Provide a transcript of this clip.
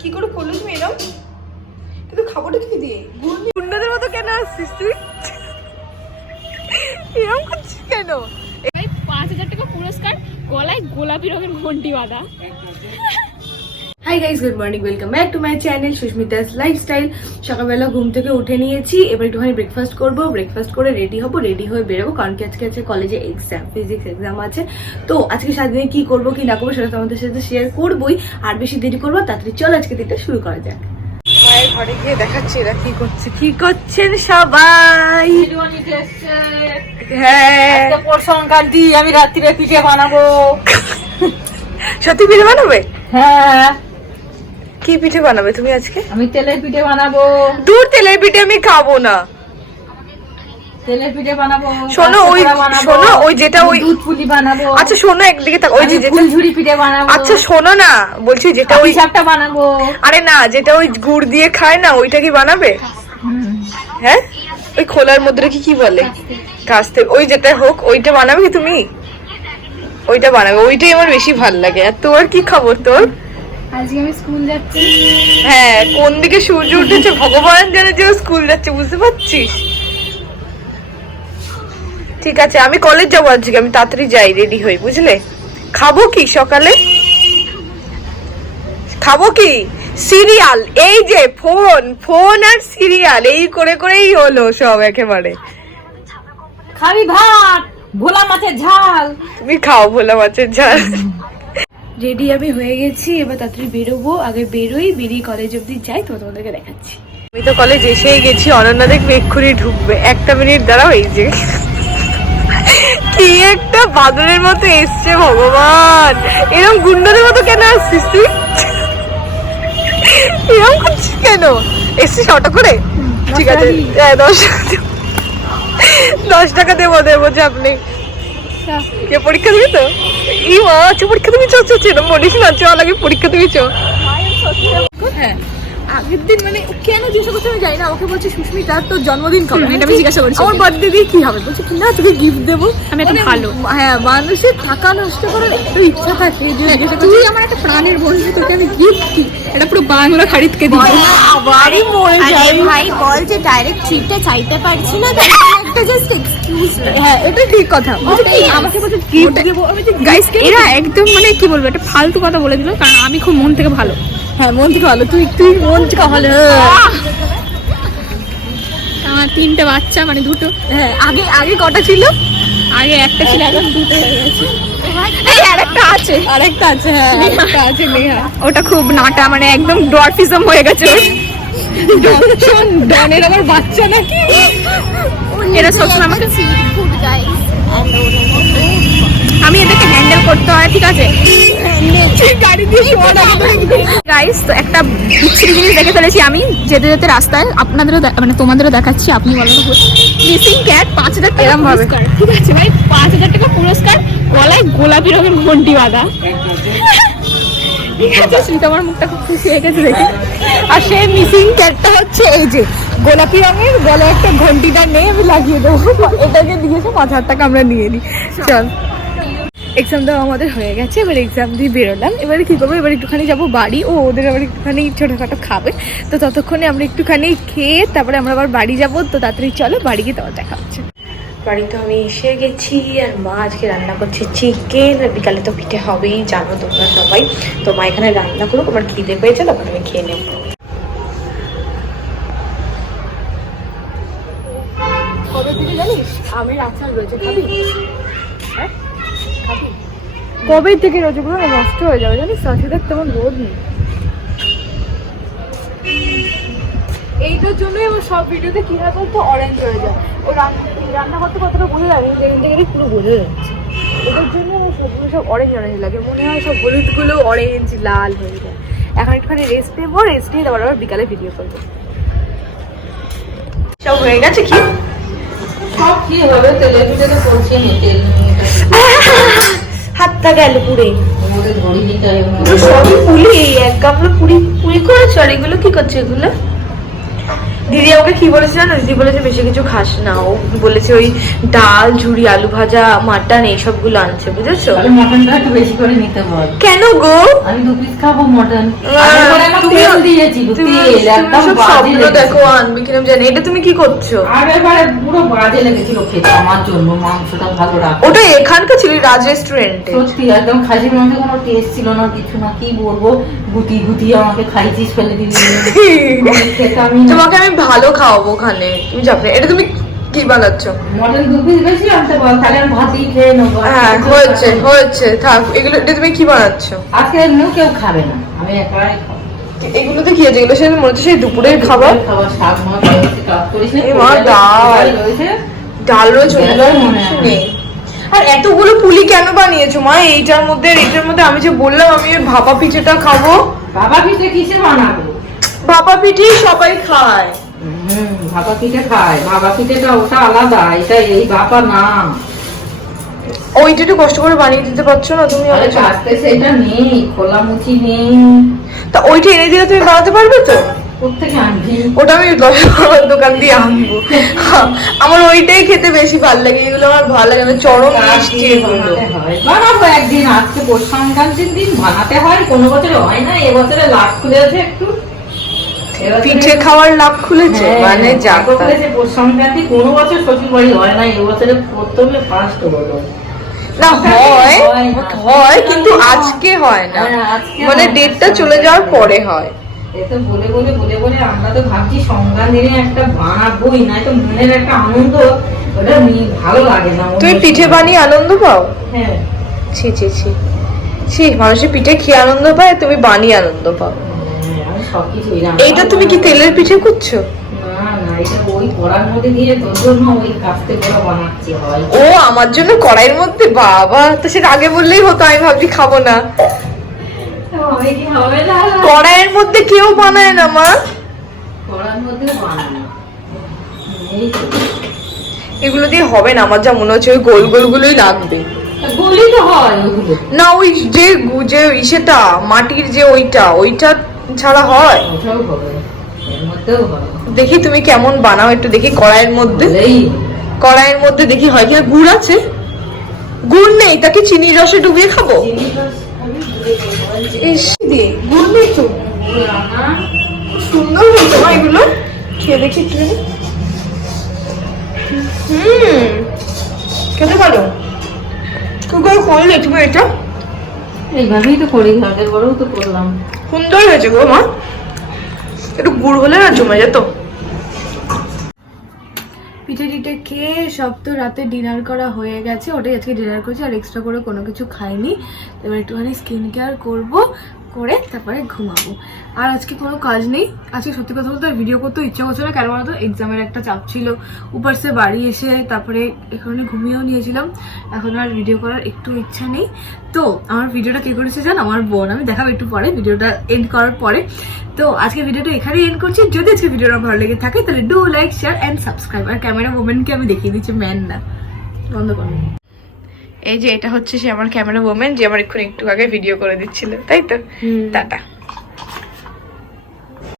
কি করে করলো তুমি এরকম? কিন্তু খাবারটা কি দিয়ে গুন্ডাদের মতো কেন আসছিস তুই? এরকম করছিস কেন? ৫,০০০ টাকা পুরস্কার, গলায় গোলাপি রঙের ঘন্টি বাঁধা। Hi guys, good morning, welcome back to my channel Susmita's lifestyle. সকালবেলা ঘুম থেকে উঠে নিয়েছি, এবার একটুখানি ব্রেকফাস্ট করবো, ব্রেকফাস্ট করে রেডি হবো, রেডি হয়ে বেরোবো, কারণ কি আজকে কলেজে এক্সাম, ফিজিক্স এক্সাম আছে। তো আজকে সারাদিনে কি করবো কি না করবো সেটা তোমাদের সাথে শেয়ার করবোই। আর বেশি দেরি করবো, তাড়াতাড়ি চলো আজকে দিনটা শুরু করা যাক। মায়ের ঘরে গিয়ে দেখাচ্ছি এরা কি করছে, কি করছেন সবাই। হ্যাঁ, সংক্রান্তি, আমি রাত্রিরে পিঠে বানাবো। সত্যি পিঠে বানাবে? হ্যাঁ। কি পিঠে বানাবে তুমি আজকে? আমি তেলের পিঠে বানাবো। দূর, তেলের পিঠে আমি খাবো না। তেলের পিঠে বানাবো। শোনো ওই যেটা ওই দুধ পুলি বানাবো। আচ্ছা শোনো, একদিকে ওই যে ফুলঝুরি পিঠে বানাবো। আচ্ছা শোনো না, বলছি যেটা ওই সাপটা বানাবো। আরে না, যেটা ওই গুড় দিয়ে খায় না, ওইটা কি বানাবে? হ্যাঁ, ওই খোলার মধ্যে কি বলে, কাস্তে, ওই যেটা হোক ওইটা বানাবে কি তুমি? ওইটা বানাবে, ওইটাই আমার বেশি ভাল লাগে। আর তোর কি খবর তোর? আজকে আমি স্কুল যাচ্ছি। হ্যাঁ, কোন দিকে সূর্য উঠেছে ভগবান জানে, যে স্কুল যাচ্ছে, বুঝতে পারছিস? ঠিক আছে, আমি কলেজ যাবো আজকে, আমি তাড়াতাড়ি যাই, রেডি হই, বুঝলে? খাবো কি সকালে? খাবো কি? সিরিয়াল। এই যে ফোন আর সিরিয়াল, এই করে করেই হলো সব একেবারে। খাবি ভাত, ভোলা মাছের ঝাল। তুমি খাও ভোলা মাছের ঝাল। রেডি আমি হয়ে গেছি, এবার তাড়াতাড়ি বেরোবো। আগে বেরিয়ে কলেজ অব্দি যাই, তো তোমাদেরকে দেখাচ্ছি। আমি তো কলেজ এসেই গেছি, অনন্যা দেখবে এক্ষুনি ঢুকবে, একটা মিনিট দাঁড়াও। এই যে কি একটা বাদরের মতো এসছে, ভগবান, এরকম গুন্ডাদের মতো কেন আসছিস তুই? এরকম করছিস কেন? এসছিস অটো করে? ঠিক আছে, 10 টাকা দেবো যে আপনি পরীক্ষা দিবি তো? ই মা, পরীক্ষা দিবি? চল বলিস না, চল আগে পরীক্ষা দিবি। হ্যাঁ, আগের দিন মানে কেন জিজ্ঞাসা করছে আমি জানি না, আমাকে বলছে সুস্মিতা তোর জন্মদিন কবে? আমি জিজ্ঞাসা করছি আমার বার্থডে দিয়ে কি হবে, বলছে কি না তোকে গিফট দেবো। আমি একটা ভালো, হ্যাঁ, মানুষের টাকা নষ্ট করার একটু ইচ্ছা থাকে, তুই আমার একটা প্রাণের বন্ধু, তোকে আমি গিফট কি এটা পুরো বাংলা খারিদকে দিই। আবারই মরে যাই ভাই, বল যে ডাইরেক্ট ট্রিপটা চাইতে পারছি না, তাই একটা জাস্ট এক্সকিউজ। হ্যাঁ, এটা ঠিক কথা। আমাকে বলছে গিফট দেবো, আমি যে গাইস এরা একদম মানে কি বলবো, একটা ফালতু কথা বলে দিল, কারণ আমি খুব মন থেকে ভালো। হ্যাঁ, মন থেকে ভালো, তুই মন থেকে ভালো। আমার 3টে বাচ্চা, মানে 2টো। হ্যাঁ, আগে কটা ছিল? আগে একটা ছিল, এখন 2টো হয়ে গেছে। আরেকটা আছে, হ্যাঁ, আরেকটা আছে নেহা। ওটা খুব নাটা, মানে একদম ডোয়ার্ফিজম হয়ে গেছে। ডনের আমার বাচ্চা নাকি? এরা সবসময় আমাকে, আমি এদেরকে হ্যান্ডেল করতে হয়, ঠিক আছে? গাড়ি দিয়ে গাইস, তো একটা বিচ্ছিরি জিনিস দেখে ফেলেছি আমি যেতে যেতে রাস্তায়, আপনাদেরও মানে তোমাদেরও দেখাচ্ছি, আপনি বলো। মিসিং ক্যাট, 5,000 টাকা পুরস্কার, ঠিক আছে ভাই? 5,000 টাকা পুরস্কার, গলায় গোলাপি রঙের ঘন্টি বাঁধা। ঠিক আছে, তোমার মুখটা খুব খুশি হয়ে গেছে দেখে। আর সেই মিসিং ক্যাটটা হচ্ছে এই যে গোলাপি রঙের, গলায় একটা ঘন্টিটা নেই, আমি লাগিয়ে দেবো। এটাকে দিয়েছে 5,000 টাকা, আমরা নিয়ে নিই। চল, এক্সাম দেওয়া আমাদের হয়ে গেছে, এবার এক্সাম দিয়ে বেরোলাম। এবারে কি করবো, এবার একটুখানি যাবো বাড়ি, ওদের আবার একটুখানি ছোটোখাটো খাবে, তো ততক্ষণে আমরা একটুখানি খেয়ে তারপরে আমরা আবার বাড়ি যাবো। তো তাড়াতাড়ি চলো, বাড়ি গিয়ে তোমার দেখা হচ্ছে। বাড়িতে আমি এসে গেছি, আর মা আজকে রান্না করছে চিকেন, আর বিকালে তো পিঠে হবেই, জানো তোমরা সবাই। তো মা এখানে রান্না করুক, আমার খিদে পেয়েছে, তখন আমি খেয়ে নেব। কবে থেকে জানিস আমের আচার রয়েছে, খাবি? হ্যাঁ, খাবি? কবে থেকে রয়েছে, পুরো নষ্ট হয়ে যাবে জানিস, সাথে দেখ তেমন রোদ নেই। এইটার জন্যই আমার সব ভিডিওতে কি হয় বলতো, অরেঞ্জ হয়ে যায়। ও রান্না করতে কতটা বোঝা যাবে, দেখে পুরো বোঝা যাচ্ছে। ওটার জন্য আমার সবগুলো সব অরেঞ্জ লাগে, মনে হয় সব হলুদগুলো অরেঞ্জ লাল হয়ে যায়। এখন একটুখানি রেস্ট নেবো, রেস্ট নিয়ে তারপর আবার বিকালে ভিডিও করবো। সব হয়ে গেছে কি? সব কি হবে, তেলের পিঠে তো করছি নি, তেল হাতটা গেল পুড়ে, আমাদের ধরি দিতে হবে। সবই পুলি, এক গামলা পুরি করেছো। আর এগুলো কি করছো? এগুলো দিদি ওকে কি বলেছে জানো, দিদি বলেছে বেশি কিছু খাস না, ও বলেছে ওই ডাল ঝুড়ি আলু ভাজা মাটন এইসবগুলো আনছে, বুঝেছো? তাহলে মটনটা একটু বেশি করে নিতে বল। কেন গো? আমি 2 পিস খাবো মটন। তুমি দিয়েছি তেল একদম বাজে স্বপ্ন দেখো আনবি কিরম জানি। এটা তুমি কি করছো? আর এবারে পুরো বাজে লেগেছিল খেতে আমার জন্য, মাংসটা ভালো রাখো। ওটা এখানকার ছিল রাজ রেস্টুরেন্টে। সত্যি একদম খাসির মাংসে কোনো টেস্ট ছিল না, কিছু না, কি বলবো, গুটি গুটি আমাকে খাইছিস, ফেলে দিলি। খেতে আমি তোমাকে আমি ভালো খাওয়াবো ওখানে, তুমি যাবে। এটা তুমি কি বানাচ্ছো? মটন 2 পিস বেশি আনতে বল, তাহলে আমি ভাতই খেয়ে নেবো। হ্যাঁ হয়েছে হয়েছে, থাক এগুলো। এটা তুমি কি বানাচ্ছো? আজকে এমনিও কেউ খাবে না, আমি একাই খাবো। এগুলোতে কি আছে? এগুলো সে মনে হচ্ছে সেই দুপুরের খাবার। শাক মাছ রয়েছে, কাজ করিস না, এ মা, ডাল রয়েছে, ডাল রয়েছে, ডাল মনে হয়। নেই। আর এতগুলো পুলি কেন বানিয়েছো মা? এইটার মধ্যে আমি যে বললাম আমি ওই ভাপা পিঠেটা খাবো। বাবা পিঠে কিসে বানাবো? ভাপা পিঠে সবাই খায়। ভাপা পিঠে খায়, ভাপা পিঠেটা ওটা আলাদা, এটা এই ভাপা না। ওইটা একটু কষ্ট করে বানিয়ে দিতে পারছো না তুমি? আরে আস্তে সেটা নেই, খোলা মুচি নেই। তা ওইটা এনে দিলে তুমি বানাতে পারবে তো? কোথেকে আনবি? ওটা আমি দোকান দিয়ে আনবো। আমার ওইটাই খেতে বেশি ভালো লাগে, এগুলো আমার ভালো লাগে না, চরম মিষ্টি এগুলো। বানাবো একদিন, আজকে পৌষ সংক্রান্তির দিন বানাতে হয়, কোনো বছরে হয় না, এবছরে লাভ খুলেছে একটু। পিঠে খাওয়ার লাভ খুলেছে মানে যাক। পৌষ সংক্রান্তি কোনো বছর শ্বশুর বাড়ি হয় না, এবছরে প্রথমে ফার্স্ট হলো। না হয় কিন্তু আজকে হয় না, মানে ডেটটা চলে যাওয়ার পরে হয়। এতো বলে বলে বলে বলে আমরা তো ভাবছি সংক্রান্তির একটা বানাবোই, না তো মনের একটা আনন্দ, ওটা ভালো লাগে না। তুমি পিঠে বানিয়ে আনন্দ পাও? হ্যাঁ। ছি ছি ছি ছি, মানুষের পিঠে খেয়ে আনন্দ পায়, তুমি বানিয়ে আনন্দ পাও। আমি সবকিছুই এইটা তুমি কি তেলের পিঠে করছো? না না, এটা ওই কড়ার মধ্যে দিয়ে তোর জন্য ওই কাস্তে করে বানাচ্ছি হয়। ও আমার জন্য কড়াইয়ের মধ্যে? বাবা, তো সেটা আগে বললেই হতো, আমি ভাবছি খাবো না। হবে কি হবে না, কড়াইয়ের মধ্যে কেউ বানায় না মা। কড়ার মধ্যে বানানো এই তো। এগুলো দিয়ে হবে না, আমার যা মনে হচ্ছে ওই গোল গোল গুলোই লাগবে। গলি তো হয় ওগুলো না, ওই যে যে ইসেটা মাটির যে ওইটা ছাড়া হয়? ওটাও হবে, এর মধ্যেও হবে। দেখি তুমি কেমন বানাও একটু দেখি কড়াইয়ের মধ্যে। কড়াইয়ের মধ্যে দেখি হয় কিনা। গুড় আছে? গুড় নেই, তাকে চিনির রসে ডুবিয়ে খাবো। ইস, দিয়ে গুড় নেই তো? সুন্দর হয়েছে মা এগুলো, খেয়ে দেখি একটু। খেতে পারো? করলে তুমি এটা? এইভাবেই তো করি, আগের বড়ও তো করলাম। সুন্দর হয়েছে গো মা, একটু গুড় হলে না জমে যেত। পিঠে টিঠে খেয়ে সব তো রাতে ডিনার করা হয়ে গেছে, ওটাই আজকে ডিনার করছি, আর এক্সট্রা করে কোনো কিছু খাইনি। এবার একটুখানি স্কিন কেয়ার করবো, করে তারপরে ঘুমাবো। আর আজকে কোনো কাজ নেই। আজকে সত্যি কথা বলতে ভিডিও করতে ইচ্ছা করছে না, কেন বলতো এক্সামের একটা চাপ ছিল, উপরসে বাড়ি এসে তারপরে এখানে ঘুমিয়েও নিয়েছিলাম, এখন আর ভিডিও করার একটু ইচ্ছা নেই। তো আমার ভিডিওটা কে করেছে জান? আমার বোন। আমি দেখাবো একটু পরে, ভিডিওটা এন্ড করার পরে। তো আজকে ভিডিওটা এখানেই এন্ড করছি। যদি আজকে ভিডিওটা ভালো লেগে থাকে তাহলে do like, share and subscribe. আর ক্যামেরা ওমেনকে আমি দেখিয়ে দিচ্ছি, ম্যান না, বন্ধ করো। এই যে এটা হচ্ছে সে আমার ক্যামেরা ওমেন, যে আমার একটু আগে ভিডিও করে দিচ্ছিল, তাই তো? টাটা।